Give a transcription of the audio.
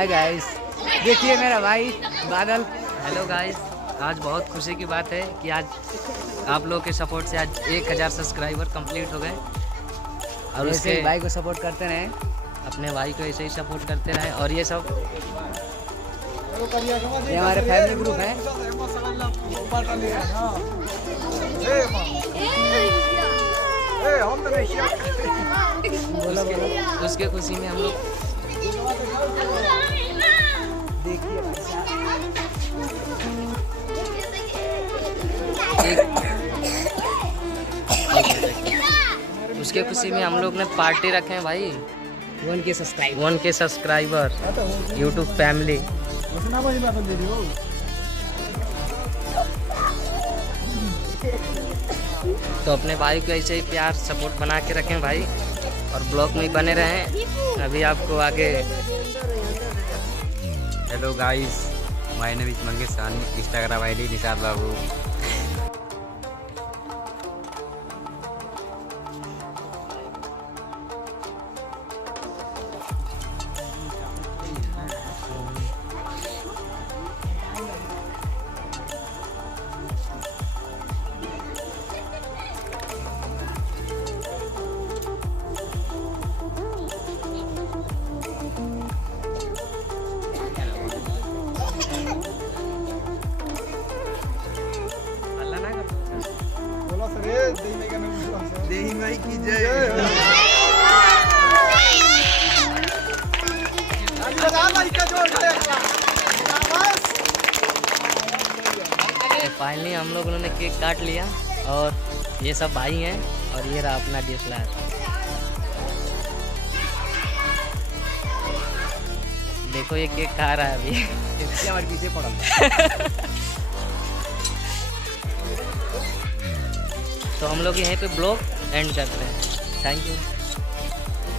Hi guys, देखिए मेरा भाई बादल। हेलो गाइस, आज बहुत खुशी की बात है कि आज आप लोगों के सपोर्ट से आज 1000 सब्सक्राइबर कंप्लीट हो गए। और ऐसे ही उसके भाई को सपोर्ट करते रहें, अपने भाई को ऐसे ही सपोर्ट करते रहें। और ये सब ये हमारे फैमिली ग्रुप है। उसके खुशी में हम लोग उसके खुशी में हम लोग ने पार्टी रखे हैं भाई। 1K subscriber YouTube family. तो अपने भाई को ऐसे ही प्यार सपोर्ट बना के रखें भाई, और ब्लॉग में ही बने रहें। अभी आपको आगे hello guys, my name is Mangesh सानी, इंस्टाग्राम आईडी निशाद बाबू। देही माई की जय। फाइनली हम लोगों ने केक काट लिया, और ये सब भाई हैं, और ये रहा अपना DSLR। देखो ये केक खा रहा है अभी। हमारे पीछे पड़ा। तो हम लोग यहीं पे ब्लॉग एंड करते हैं। Thank you.